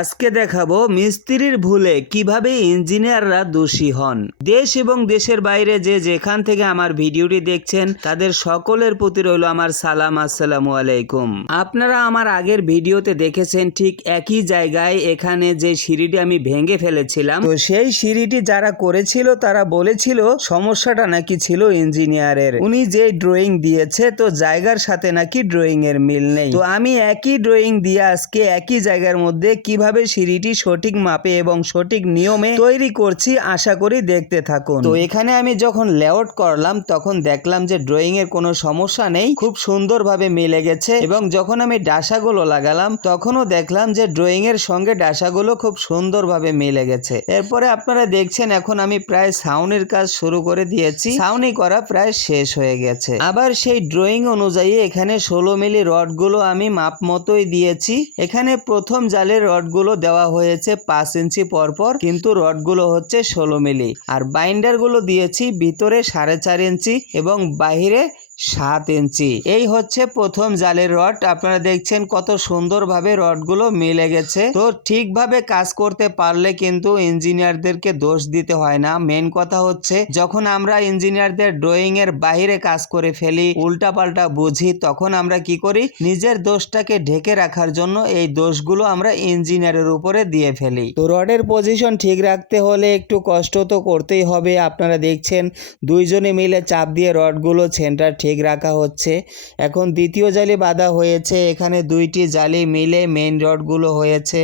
আজকে দেখাবো মিস্ত্রির ভুলে কীভাবে ইঞ্জিনিয়াররা দোষী হন। দেশ এবং দেশের বাইরে যে যেখান থেকে আমার ভিডিওটি দেখছেন, তাদের সকলের প্রতি রইল আমার সালাম, আসসালামু আলাইকুম। আপনারা আমার আগের ভিডিওতে দেখেছেন ঠিক একই জায়গায় এখানে যে সিঁড়িটি আমি ভেঙে ফেলেছিলাম। তো সেই সিঁড়িটি যারা করেছিল, তারা বলেছিল সমস্যাটা নাকি ছিল ইঞ্জিনিয়ারের। উনি যে ড্রয়িং দিয়েছে, তো জায়গার সাথে নাকি ড্রয়িং এর মিল নেই। তো আমি একই ড্রয়িং দিয়ে আজকে একই জায়গার মধ্যে কীভাবে সিঁড়িটি সঠিক মাপে এবং সঠিক নিয়মে তৈরি করছি আশা করি দেখতে থাকুন। তো এখানে আমি যখন লেআউট করলাম, তখন দেখলাম যে ড্রয়িং এর কোনো সমস্যা নেই, খুব সুন্দরভাবে মিলে গেছে এবং যখন আমি ডাসাগুলো লাগালাম, তখনও দেখলাম যে ড্রয়িং এর সঙ্গে ডাসাগুলো খুব সুন্দরভাবে মিলে গেছে। এরপরে আপনারা দেখছেন, এখন আমি প্রায় সাউনের কাজ শুরু করে দিয়েছি। সাউনি করা প্রায় শেষ হয়ে গেছে। আবার সেই ড্রয়িং অনুযায়ী এখানে ষোলো মিলি রডগুলো আমি মাপ মতোই দিয়েছি। এখানে প্রথম জালের রডগুলো দেওয়া হয়েছে পাঁচ ইঞ্চি পরপর, কিন্তু রডগুলো হচ্ছে ষোলো মিলি। আর বাইন্ডারগুলো দিয়েছি ভিতরে সাড়ে চার ইঞ্চি এবং বাহিরে সাত ইঞ্চি। এই হচ্ছে প্রথম জালের রড। আপনারা দেখছেন কত সুন্দরভাবে রডগুলো মিলে গেছে। তো ঠিকভাবে কাজ করতে পারলে কিন্তু ইঞ্জিনিয়ারদেরকে দোষ দিতে হয় না। মেন কথা হচ্ছে, যখন আমরা ইঞ্জিনিয়ারদের ড্রয়িং এর বাইরে কাজ করে ফেলি, উল্টাপাল্টা বুঝি, তখন আমরা কি করি? নিজের দোষটাকে ঢেকে রাখার জন্য এই দোষগুলো আমরা ইঞ্জিনিয়ারের উপরে দিয়ে ফেলি। তো রডের পজিশন ঠিক রাখতে হলে একটু কষ্ট তো করতেই হবে। আপনারা দেখছেন, দুইজনে মিলে চাপ দিয়ে রডগুলো সেন্টার ঠিক রাখা হচ্ছে। এখন দ্বিতীয় জালি বাঁধা হয়েছে। এখানে দুইটি জালি মিলে মেন রডগুলো হয়েছে,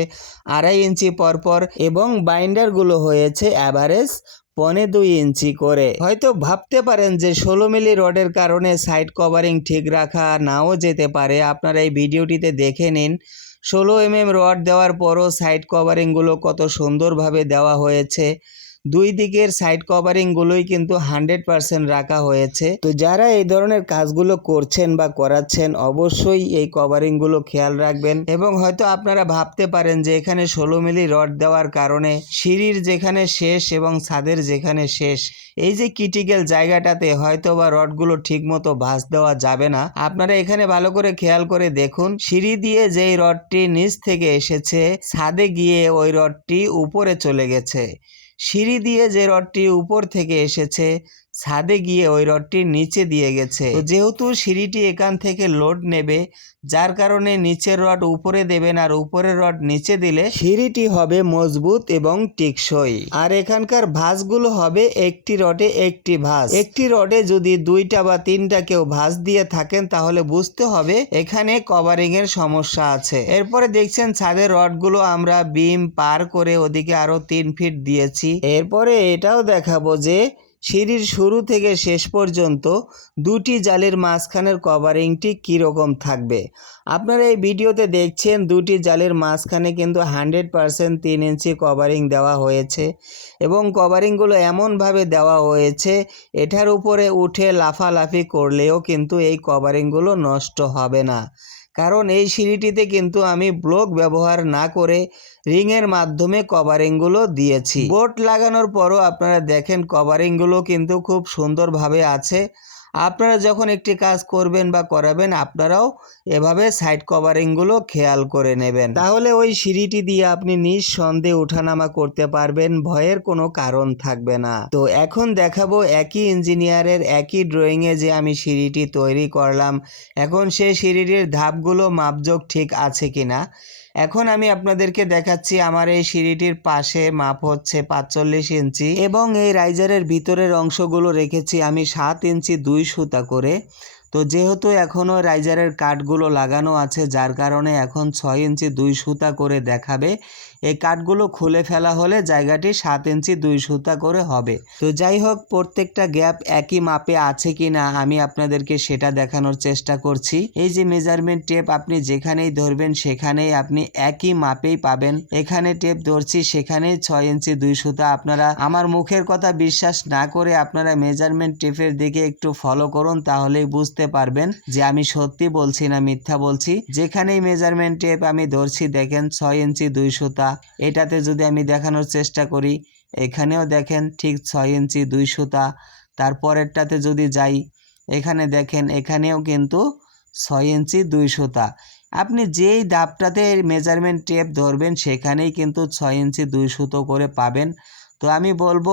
আড়াই ইঞ্চি পরপর এবং বাইন্ডারগুলো হয়েছে অ্যাভারেজ পনে দুই ইঞ্চি করে। হয়তো ভাবতে পারেন যে ষোলো মিলি রডের কারণে সাইড কভারিং ঠিক রাখা নাও যেতে পারে। আপনারা এই ভিডিওটিতে দেখে নিন। ষোলো এম এম রড দেওয়ার পরও সাইড কভারিংগুলো কত সুন্দরভাবে দেওয়া হয়েছে। দুই দিকের সাইড কভারিংগুলোই কিন্তু হান্ড্রেড পার্সেন্ট রাখা হয়েছে। তো যারা এই ধরনের কাজগুলো করছেন বা করাচ্ছেন, অবশ্যই এই কভারিংগুলো খেয়াল রাখবেন এবং হয়তো আপনারা ভাবতে পারেন যে এখানে ষোলো মিলি রড দেওয়ার কারণে সিঁড়ির যেখানে শেষ এবং ছাদের যেখানে শেষ, এই যে ক্রিটিক্যাল জায়গাটাতে হয়তো বা রডগুলো ঠিক মতো ভাঁজ দেওয়া যাবে না। আপনারা এখানে ভালো করে খেয়াল করে দেখুন, সিঁড়ি দিয়ে যেই রডটি নিচ থেকে এসেছে, ছাদে গিয়ে ওই রডটি উপরে চলে গেছে। সিঁড়ি দিয়ে যে রডটি উপর থেকে এসেছে ছাদে গিয়ে ওই রডটি নিচে দিয়ে গেছে। যেহেতু সিঁড়িটি এখান থেকে লোড নেবে, যার কারণে নিচের রড উপরে দেবেন আর উপরের রড নিচে দিলে সিঁড়িটি হবে মজবুত এবং টেকসই। আর এখানকার ভাঁজগুলো হবে একটি রডে একটি ভাঁজ। একটি রডে যদি দুইটা বা তিনটা কেউ ভাঁজ দিয়ে থাকেন, তাহলে বুঝতে হবে এখানে কভারিং এর সমস্যা আছে। এরপরে দেখছেন ছাদের রডগুলো আমরা বিম পার করে ওদিকে আরও তিন ফিট দিয়েছি। এরপরে এটাও দেখাবো যে সিঁড়ির শুরু থেকে শেষ পর্যন্ত দুটি জালের মাঝখানের কভারিংটি কীরকম থাকবে? আপনারা এই ভিডিওতে দেখছেন দুটি জালের মাঝখানে কিন্তু হান্ড্রেড পারসেন্ট তিন ইঞ্চি কভারিং দেওয়া হয়েছে এবং কভারিংগুলো এমনভাবে দেওয়া হয়েছে, এটার উপরে উঠে লাফালাফি করলেও কিন্তু এই কভারিংগুলো নষ্ট হবে না। কারণ এই সিঁড়িটিতে কিন্তু আমি ব্লক ব্যবহার না করে রিংয়ের মাধ্যমে কভারিংগুলো দিয়েছি। বোট লাগানোর পরও আপনারা দেখেন কভারিংগুলো কিন্তু খুব সুন্দরভাবে আছে। আপনারা যখন একটি কাজ করবেন বা করাবেন, আপনারাও এভাবে সাইড কভারিংগুলো খেয়াল করে নেবেন। তাহলে ওই সিঁড়িটি দিয়ে আপনি নিঃসন্দেহে ওঠানামা করতে পারবেন, ভয়ের কোনো কারণ থাকবে না। তো এখন দেখাবো একই ইঞ্জিনিয়ারের একই ড্রয়িংয়ে যে আমি সিঁড়িটি তৈরি করলাম। এখন সেই সিঁড়িটির ধাপগুলো মাপযোগ ঠিক আছে কিনা? এখন আমি আপনাদেরকে দেখাচ্ছি আমার এই সিঁড়িটির পাশে মাপ হচ্ছে পাঁচচল্লিশ ইঞ্চি এবং এই রাইজারের ভিতরের অংশগুলো রেখেছি আমি সাত ইঞ্চি দুই সুতা করে। তো যেহেতু এখনও রাইজারের কাঠগুলো লাগানো আছে, যার কারণে এখন ছয় ইঞ্চি দুই সুতা করে দেখাবে। এই কাঠগুলো খুলে ফেলা হলে জায়গাটি সাত ইঞ্চি দুই সুতা করে হবে। তো যাই হোক, প্রত্যেকটা গ্যাপ একই মাপে আছে কি না আমি আপনাদেরকে সেটা দেখানোর চেষ্টা করছি। এই যে মেজারমেন্ট টেপ আপনি যেখানেই ধরবেন, সেখানেই আপনি একই মাপেই পাবেন। এখানে টেপ ধরছি, সেখানেই ছয় ইঞ্চি দুই সুতা। আপনারা আমার মুখের কথা বিশ্বাস না করে আপনারা মেজারমেন্ট টেপের দিকে একটু ফলো করুন, তাহলেই বুঝতে পারবেন যে আমি সত্যি বলছি না মিথ্যা বলছি। যেখানেই মেজারমেন্ট টেপ আমি ধরছি, দেখেন ছয় ইঞ্চি দুই সুতা। এটাতে যদি আমি দেখানোর চেষ্টা করি, এখানেও দেখেন ঠিক ছয় ইঞ্চি দুই সুতা। তারপরেরটাতে যদি যাই, এখানে দেখেন এখানেও কিন্তু ছয় ইঞ্চি দুই সুতা। আপনি যেই দাপটাতে মেজারমেন্ট টেপ ধরবেন, সেখানেই কিন্তু ছয় ইঞ্চি দুই সুতো করে পাবেন। তো আমি বলব,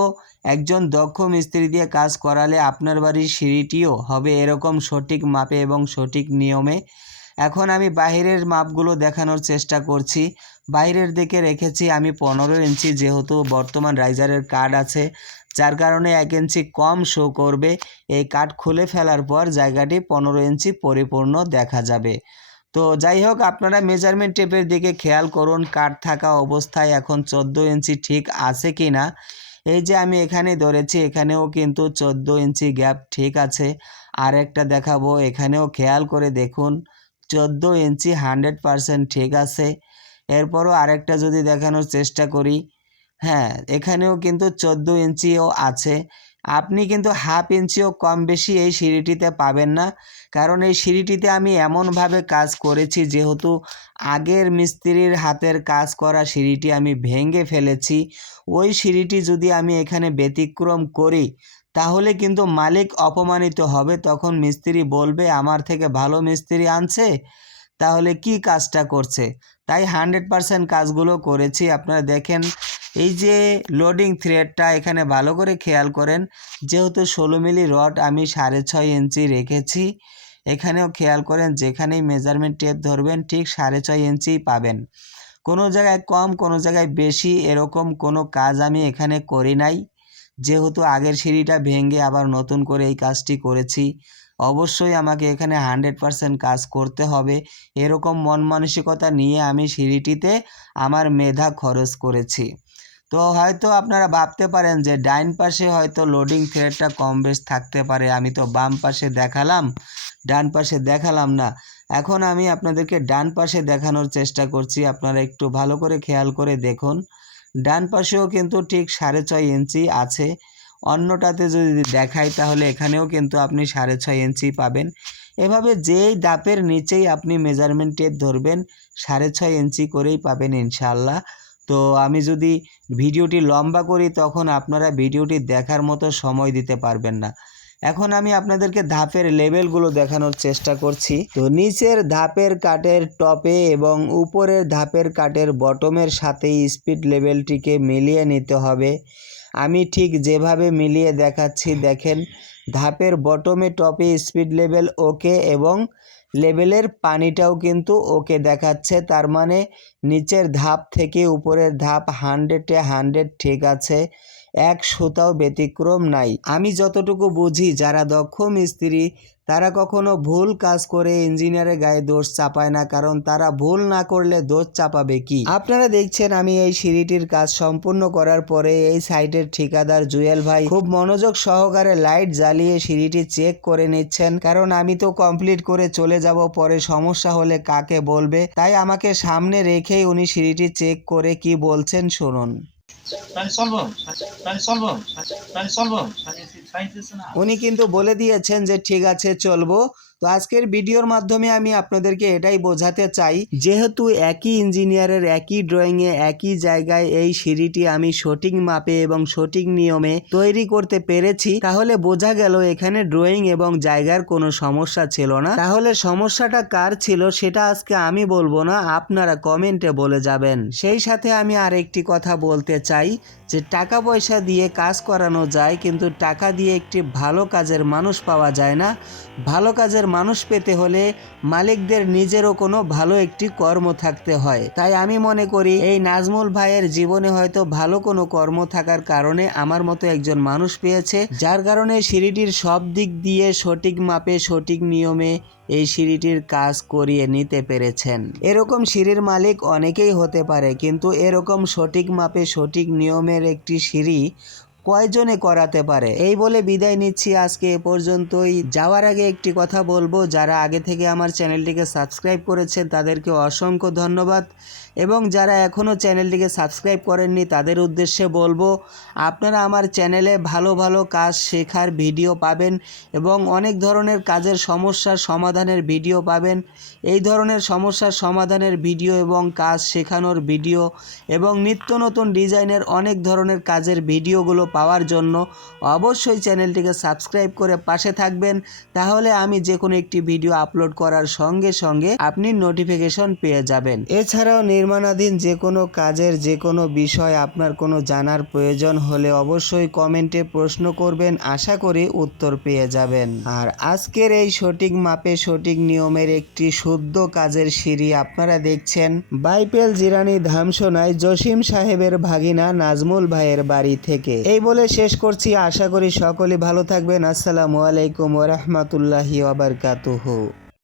একজন দক্ষ মিস্ত্রি দিয়ে কাজ করালে আপনার বাড়ির সিঁড়িটিও হবে এরকম সঠিক মাপে এবং সঠিক নিয়মে। এখন আমি বাইরের মাপগুলো দেখানোর চেষ্টা করছি। বাইরের দিকে রেখেছি আমি পনেরো ইঞ্চি, যেহেতু বর্তমান রাইজারের কার্ড আছে, যার কারণে এক ইঞ্চি কম শো করবে। এই কার্ড খুলে ফেলার পর জায়গাটি পনেরো ইঞ্চি পরিপূর্ণ দেখা যাবে। তো যাই হোক, আপনারা মেজারমেন্ট টেপের দিকে খেয়াল করুন, কাঠ থাকা অবস্থায় এখন চোদ্দ ইঞ্চি ঠিক আছে কি না। এই যে আমি এখানে ধরেছি, এখানেও কিন্তু চোদ্দ ইঞ্চি গ্যাপ ঠিক আছে। আর একটা দেখাবো, এখানেও খেয়াল করে দেখুন, চোদ্দ ইঞ্চি হান্ড্রেড পারসেন্ট ঠিক আছে। এরপরও আরেকটা যদি দেখানোর চেষ্টা করি হ্যাঁ এখানেও কিন্তু চোদ্দ ইঞ্চিও আছে। আপনি কিন্তু হাফ ইঞ্চিও কম বেশি এই সিঁড়িটিতে পাবেন না। কারণ এই সিঁড়িটিতে আমি এমনভাবে কাজ করেছি, যেহেতু আগের মিস্ত্রির হাতের কাজ করা সিঁড়িটি আমি ভেঙে ফেলেছি। ওই সিঁড়িটি যদি আমি এখানে ব্যতিক্রম করি, তাহলে কিন্তু মালিক অপমানিত হবে। তখন মিস্ত্রি বলবে, আমার থেকে ভালো মিস্ত্রি আনছে, তাহলে কি কাজটা করছে? তাই হান্ড্রেড পারসেন্ট কাজগুলো করেছি। আপনারা দেখেন এই যে লোডিং থ্রেডটা এখানে ভালো করে খেয়াল করেন, যেহেতু ষোলো মিলি রড আমি সাড়ে ছয় ইঞ্চি রেখেছি, এখানেও খেয়াল করেন যেখানেই মেজারমেন্ট টেপ ধরবেন ঠিক সাড়ে ছয় ইঞ্চিই পাবেন। কোনো জায়গায় কম, কোনো জায়গায় বেশি এরকম কোনো কাজ আমি এখানে করি নাই, যেহেতু আগের সিঁড়িটা ভেঙে আবার নতুন করে এই কাজটি করেছি। অবশ্যই আমাকে এখানে হান্ড্রেড পারসেন্ট কাজ করতে হবে, এরকম মন মানসিকতা নিয়ে আমি সিঁড়িটিতে আমার মেধা খরচ করেছি। তো হয়তো আপনারা ভাবতে পারেন যে ডাইন পাশে হয়তো লোডিং থ্রেডটা কম বেশ থাকতে পারে। আমি তো বাম পাশে দেখালাম, ডান পাশে দেখালাম না। এখন আমি আপনাদেরকে ডান পাশে দেখানোর চেষ্টা করছি, আপনারা একটু ভালো করে খেয়াল করে দেখুন। ডান পাশেও কিন্তু ঠিক সাড়ে ছয় ইঞ্চি আছে। অন্যটাতে যদি দেখাই তাহলে এখানেও কিন্তু আপনি সাড়ে ছয় ইঞ্চি পাবেন। এভাবে যেই দাপের নিচেই আপনি মেজারমেন্ট টেপ ধরবেন, সাড়ে ছয় ইঞ্চি করেই পাবেন ইনশাল্লাহ তো আমি যদি ভিডিওটি লম্বা করি, তখন আপনারা ভিডিওটি দেখার মতো সময় দিতে পারবেন না। এখন আমি আপনাদেরকে ধাপের লেভেলগুলো দেখানোর চেষ্টা করছি। তো নিচের ধাপের কাটের টপে এবং উপরের ধাপের কাটের বটমের সাথে স্পিড লেভেলটিকে মিলিয়ে নিতে হবে। আমি ঠিক যেভাবে মিলিয়ে দেখাচ্ছি, দেখেন। ধাপের বটমে টপে স্পিড লেভেল ওকে এবং লেভেলের পানিটাও কিন্তু ওকে দেখাচ্ছে। তার মানে নিচের ধাপ থেকে উপরের ধাপ হান্ড্রেডে হান্ড্রেড ঠিক আছে। এক সুতাও ব্যতিক্রম নাই। আমি যতটুকু বুঝি, যারা দক্ষ মিস্ত্রি, তারা কখনো ভুল কাজ করে ইঞ্জিনিয়ারের গায়ে দোষ চাপায় না, কারণ তারা ভুল না করলে দোষ চাপাবে কি? আপনারা দেখছেন আমি এই সিঁড়িটির কাজ সম্পূর্ণ করার পরে এই সাইটের ঠিকাদার জুয়েল ভাই খুব মনোযোগ সহকারে লাইট জ্বালিয়ে সিঁড়িটি চেক করে নিচ্ছেন, কারণ আমি তো কমপ্লিট করে চলে যাব, পরে সমস্যা হলে কাকে বলবে? তাই আমাকে সামনে রেখেই উনি সিঁড়িটি চেক করে কি বলছেন শুনুন। উনি কিন্তু বলে দিয়েছেন যে ঠিক আছে চলবো। তো আজকের ভিডিওর মাধ্যমে আমি আপনাদেরকে এটাই বোঝাতে চাই, যেহেতু একই ইঞ্জিনিয়ারের একই ড্রয়িংয়ে একই জায়গায় এই সিঁড়িটি আমি সঠিক মাপে এবং সঠিক নিয়মে তৈরি করতে পেরেছি, তাহলে বোঝা গেল এখানে ড্রয়িং এবং জায়গার কোনো সমস্যা ছিল না। তাহলে সমস্যাটা কার ছিল সেটা আজকে আমি বলব না, আপনারা কমেন্টে বলে যাবেন। সেই সাথে আমি আরেকটি কথা বলতে চাই, যে টাকা পয়সা দিয়ে কাজ করানো যায়, কিন্তু টাকা দিয়ে একটি ভালো কাজের মানুষ পাওয়া যায় না। ভালো কাজের মানুষ পেতে হলে মালিকদের নিজেরও কোনো ভালো একটি কর্ম থাকতে হয়। তাই আমি মনে করি, এই নাজমুল ভাইয়ের জীবনে হয়তো ভালো কোনো কর্ম থাকার কারণে আমার মতো একজন মানুষ পেয়েছে, যার কারণে সিঁড়িটির সব দিক দিয়ে সঠিক মাপে, সঠিক নিয়মে এই সিঁড়িটির কাজ করিয়ে নিতে পেরেছেন। এরকম সিঁড়ির মালিক অনেকেই হতে পারে, কিন্তু এরকম সঠিক মাপে, সঠিক নিয়মের একটি সিঁড়ি কয়জনে করাতে পারে? এই বলে বিদায় নিচ্ছি আজকে এ পর্যন্তই। যাওয়ার আগে একটি কথা বলব, যারা আগে থেকে আমার চ্যানেলটিকে সাবস্ক্রাইব করেছেন তাদেরকে অসংখ্য ধন্যবাদ। এবং যারা এখনও চ্যানেলটিকে সাবস্ক্রাইব করেননি, তাদের উদ্দেশ্যে বলব, আপনারা আমার চ্যানেলে ভালো ভালো কাজ শেখার ভিডিও পাবেন এবং অনেক ধরনের কাজের সমস্যার সমাধানের ভিডিও পাবেন। এই ধরনের সমস্যার সমাধানের ভিডিও এবং কাজ শেখানোর ভিডিও এবং নিত্য নতুন ডিজাইনের অনেক ধরনের কাজের ভিডিওগুলো পাওয়ার জন্য অবশ্যই চ্যানেলটিকে সাবস্ক্রাইব করে পাশে থাকবেন। তাহলে আমি যে কোনো একটি ভিডিও আপলোড করার সঙ্গে সঙ্গে আপনি নোটিফিকেশন পেয়ে যাবেন। এছাড়াও নির্মাণাধীন যে কোনো কাজের যে কোনো বিষয় আপনার কোনো জানার প্রয়োজন হলে অবশ্যই কমেন্টে প্রশ্ন করবেন, আশা করি উত্তর পেয়ে যাবেন। আর আজকের এই সঠিক মাপে সঠিক নিয়মের একটি শুদ্ধ কাজের সিঁড়ি আপনারা দেখছেন। বাইপেল জিরানি ধামসোনায় জসিম সাহেবের ভাগিনা নাজমুল ভাইয়ের বাড়ি থেকে। এই বলে শেষ করছি। আশা করি সকলে ভালো থাকবেন। আসসালামু আলাইকুম ওরহমতুল্লাহি ওয়াবারকাতুহু